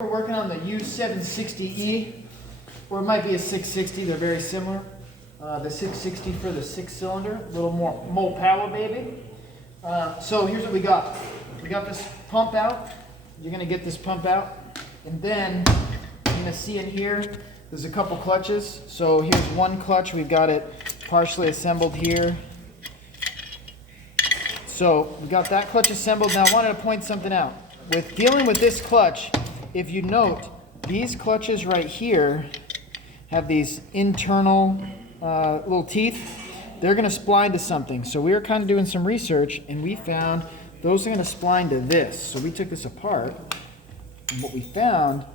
We're working on the U760e, or it might be a 660, they're very similar. The 660 for the 6-cylinder, a little more power, baby. So here's what we got. We got this pump out. You're gonna get this pump out, and then you're gonna see in here, there's a couple clutches. So here's one clutch, we've got it partially assembled here. So we got that clutch assembled. Now I wanted to point something out. With dealing with this clutch, if you note, these clutches right here have these internal little teeth. They're going to spline to something. So we were kind of doing some research, and we found those are going to spline to this. So we took this apart, and what we found,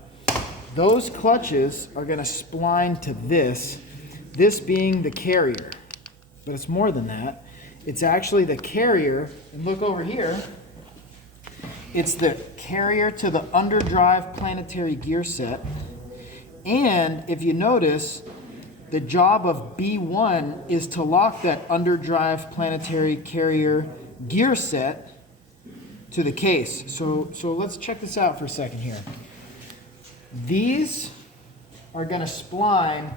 those clutches are going to spline to this being the carrier. But it's more than that. It's actually the carrier, and look over here, it's the carrier to the underdrive planetary gear set. And if you notice, the job of B1 is to lock that underdrive planetary carrier gear set to the case. So let's check this out for a second here. These are going to spline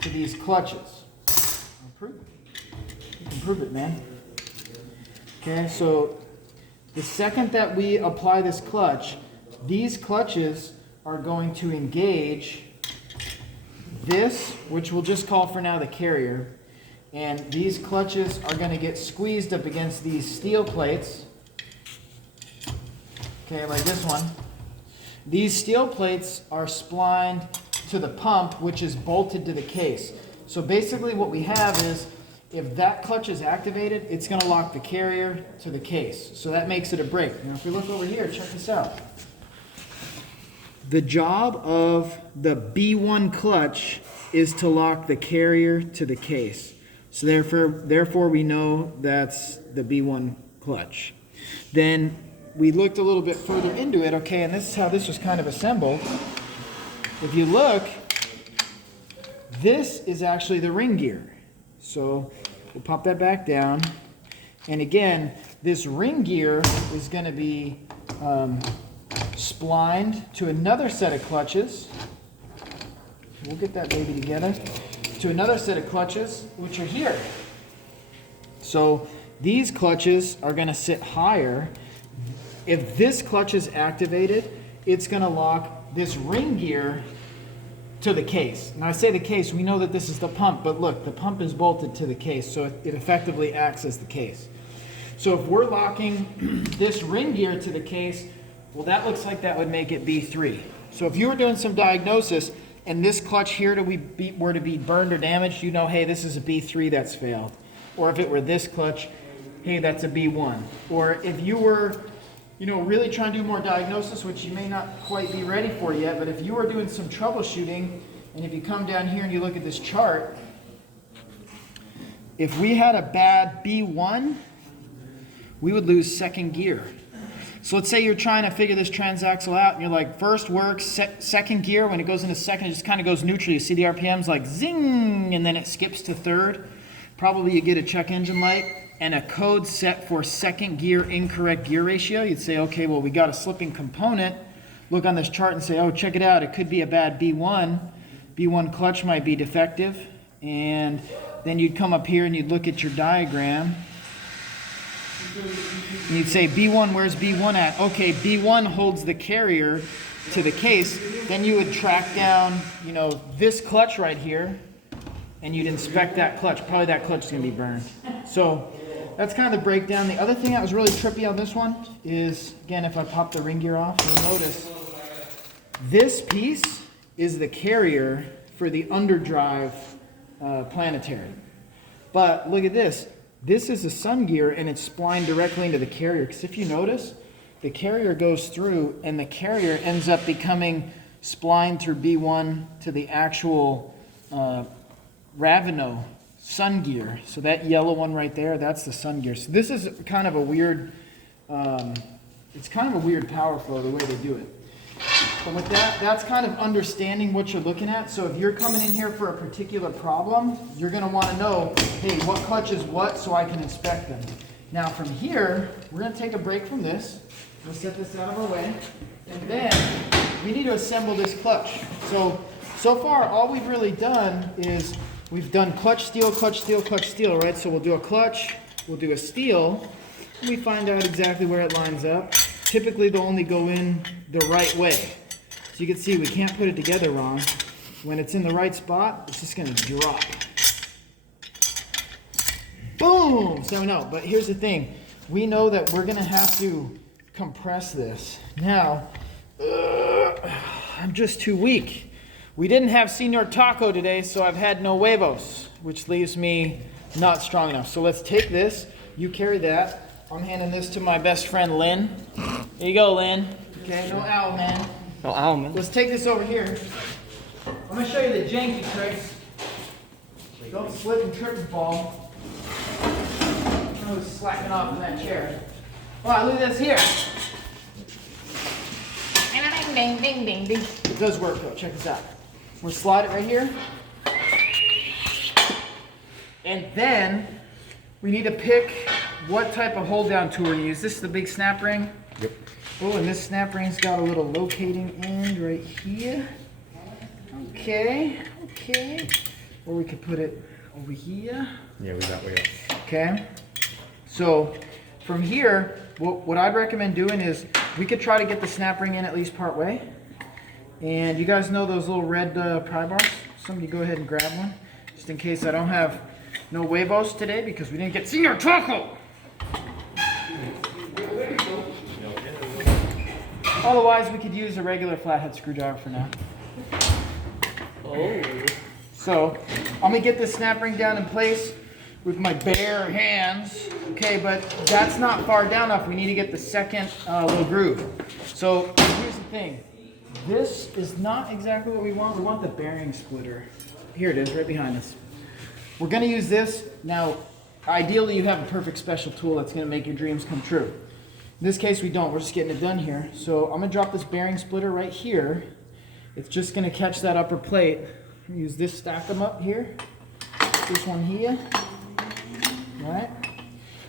to these clutches. Prove it. You can prove it, man. Okay, so the second that we apply this clutch, these clutches are going to engage this, which we'll just call for now the carrier, and these clutches are going to get squeezed up against these steel plates, okay, like this one. These steel plates are splined to the pump, which is bolted to the case. So basically what we have is, if that clutch is activated, it's going to lock the carrier to the case. So that makes it a brake. Now if we look over here, check this out. The job of the B1 clutch is to lock the carrier to the case. So therefore we know that's the B1 clutch. Then we looked a little bit further into it, okay, and this is how this was kind of assembled. If you look, this is actually the ring gear. So we'll pop that back down. And again, this ring gear is going to be splined to another set of clutches. We'll get that baby together. To another set of clutches, which are here. So these clutches are going to sit higher. If this clutch is activated, it's going to lock this ring gear to the case. Now I say the case, we know that this is the pump, but look, the pump is bolted to the case, so it effectively acts as the case. So if we're locking this ring gear to the case, well, that looks like that would make it B3. So if you were doing some diagnosis and this clutch here were to be burned or damaged, you know, hey, this is a B3 that's failed. Or if it were this clutch, hey, that's a B1. Or if you were, you know, really trying to do more diagnosis, which you may not quite be ready for yet, but if you are doing some troubleshooting, and if you come down here and you look at this chart, if we had a bad B1, we would lose second gear. So let's say you're trying to figure this transaxle out, and you're like, first works, second gear, when it goes into second, it just kind of goes neutral. You see the RPMs like zing, and then it skips to third. Probably you get a check engine light and a code set for second gear incorrect gear ratio. You'd say, okay, well, we got a slipping component. Look on this chart and say, oh, check it out. It could be a bad B1. B1 clutch might be defective. And then you'd come up here and you'd look at your diagram. And you'd say, B1, where's B1 at? Okay, B1 holds the carrier to the case. Then you would track down, you know, this clutch right here, and you'd inspect that clutch. Probably that clutch is going to be burned. So that's kind of the breakdown. The other thing that was really trippy on this one is, again, if I pop the ring gear off, you'll notice this piece is the carrier for the underdrive planetary. But look at this. This is a sun gear, and it's splined directly into the carrier. Because if you notice, the carrier goes through, and the carrier ends up becoming splined through B1 to the actual Ravino sun gear. So that yellow one right there, that's the sun gear. So this is kind of a weird, it's kind of a weird power flow the way they do it. But with that, that's kind of understanding what you're looking at. So if you're coming in here for a particular problem, you're going to want to know, hey, what clutch is what, so I can inspect them. Now from here, we're going to take a break from this. We'll set this out of our way. And then we need to assemble this clutch. So far, all we've really done is we've done clutch, steel, right? So we'll do a clutch, we'll do a steel, and we find out exactly where it lines up. Typically, they'll only go in the right way. So you can see we can't put it together wrong. When it's in the right spot, it's just gonna drop. Boom! So no, but here's the thing. We know that we're gonna have to compress this. Now, I'm just too weak. We didn't have Senor Taco today, so I've had no huevos, which leaves me not strong enough. So let's take this, you carry that. I'm handing this to my best friend, Lynn. Here you go, Lynn. Okay, no owl, man. No owl, man. Let's take this over here. I'm gonna show you the janky tricks. Don't slip and trip and fall. I was slacking off in that chair. Wow, look at this here. Ding, ding, ding, ding. It does work though, check this out. We'll slide it right here. And then we need to pick what type of hold down tool we're gonna use. This is the big snap ring. Yep. Oh, and this snap ring's got a little locating end right here. Okay. Or we could put it over here. Yeah, we got. Okay. So from here, what I'd recommend doing is we could try to get the snap ring in at least part way. And you guys know those little red pry bars? Somebody go ahead and grab one, just in case I don't have no huevos today because we didn't get Senor Taco. Otherwise, we could use a regular flathead screwdriver for now. Oh. So I'm gonna get this snap ring down in place with my bare hands. Okay, but that's not far down enough. We need to get the second little groove. So here's the thing. This is not exactly what we want. We want the bearing splitter. Here it is, right behind us. We're gonna use this. Now, ideally you have a perfect special tool that's gonna make your dreams come true. In this case we don't, we're just getting it done here. So I'm gonna drop this bearing splitter right here. It's just gonna catch that upper plate. Use this, stack them up here. This one here. All right.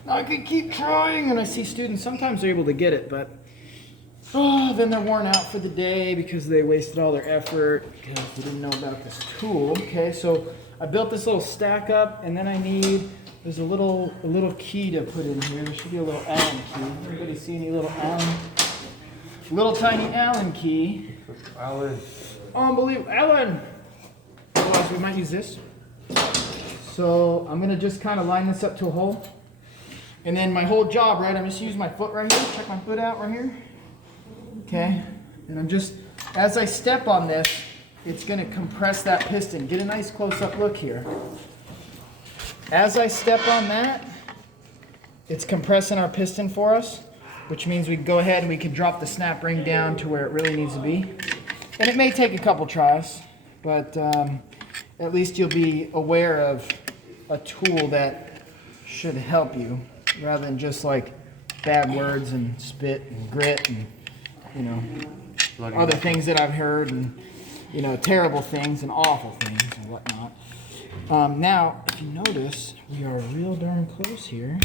Now I could keep trying, and I see students, sometimes they're able to get it, but then they're worn out for the day because they wasted all their effort because they didn't know about this tool. Okay, so I built this little stack up, and then there's a little key to put in here. There should be a little Allen key. Everybody see any little Allen? Little tiny Allen key. Allen. Unbelievable, Allen! Otherwise we might use this. So I'm gonna just kind of line this up to a hole. And then my whole job, right, I'm just using my foot right here. Check my foot out right here. Okay, and I'm just, as I step on this, it's gonna compress that piston. Get a nice close-up look here. As I step on that, it's compressing our piston for us, which means we can go ahead and we can drop the snap ring down to where it really needs to be. And it may take a couple tries, but at least you'll be aware of a tool that should help you, rather than just like bad words and spit and grit and, you know, other things that I've heard, and, you know, terrible things and awful things and whatnot. Now, if you notice, we are real darn close here.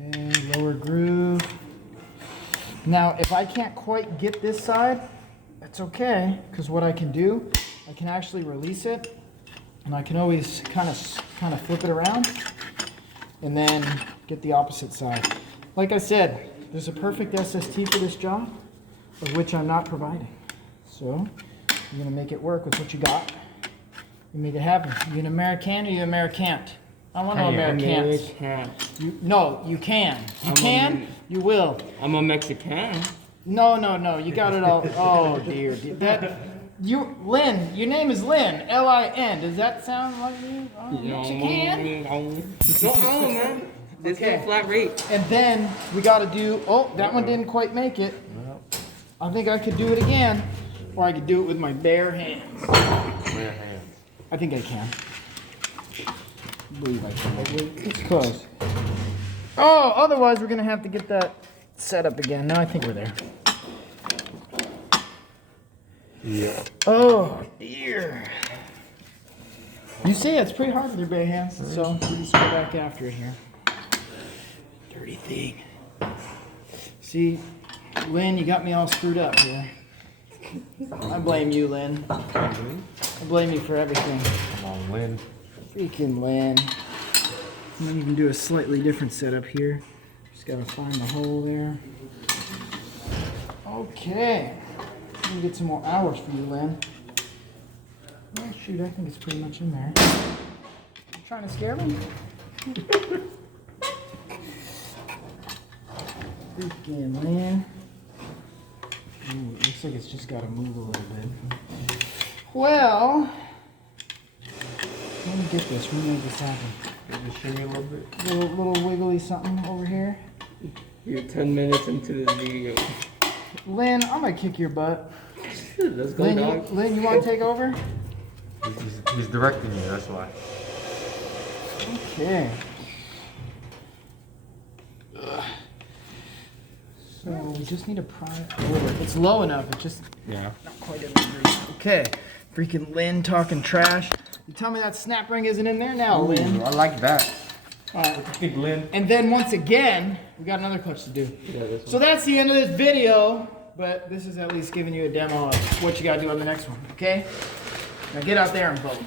Okay, lower groove. Now, if I can't quite get this side, that's okay, because what I can do, I can actually release it, and I can always kind of flip it around, and then get the opposite side. Like I said, there's a perfect SST for this job, of which I'm not providing. So, you're gonna make it work with what you got. You make it happen. You an American or you Americant? I don't want no Americans. No, you can. You can, you will. I'm a Mexican. No, you got it all. Oh dear. Lynn, your name is Lynn, L-I-N. Does that sound like you? Oh, Mexican? No, man. This is a flat rate. And then we got to do, that one didn't quite make it. I think I could do it again, or I could do it with my bare hands. Bare hands. I think I can. I believe I can. It's close. Oh, otherwise we're going to have to get that set up again. No, I think we're there. Yeah. Oh, dear. You see, it's pretty hard with your bare hands, so we just go back after it here. Dirty thing. See, Lynn, you got me all screwed up here. I blame you, Lynn. I blame you for everything. Come on, Lynn. Freaking Lynn. I'm gonna even do a slightly different setup here. Just gotta find the hole there. Okay. Let me get some more hours for you, Lynn. Oh, shoot, I think it's pretty much in there. You trying to scare me? Freaking Lynn. Ooh, it looks like it's just gotta move a little bit. Well, let me get this. Let me make this happen. Just shimmy a little bit. Little wiggly something over here. You're 10 minutes into the video. Lynn, I'm gonna kick your butt. Let's go, Lynn, dog. Lynn, you want to take over? He's directing you, that's why. Okay. Ugh. So we just need to pry it over. It's low enough. It's just Yeah. not quite in the groove. Okay. Freaking Lynn talking trash. You tell me that snap ring isn't in there now, Lynn. Ooh, I like that. All right. What do you think, Lynn? And then once again, we got another clutch to do. Yeah, this one. So that's the end of this video, but this is at least giving you a demo of what you gotta do on the next one, okay? Now get out there and vote.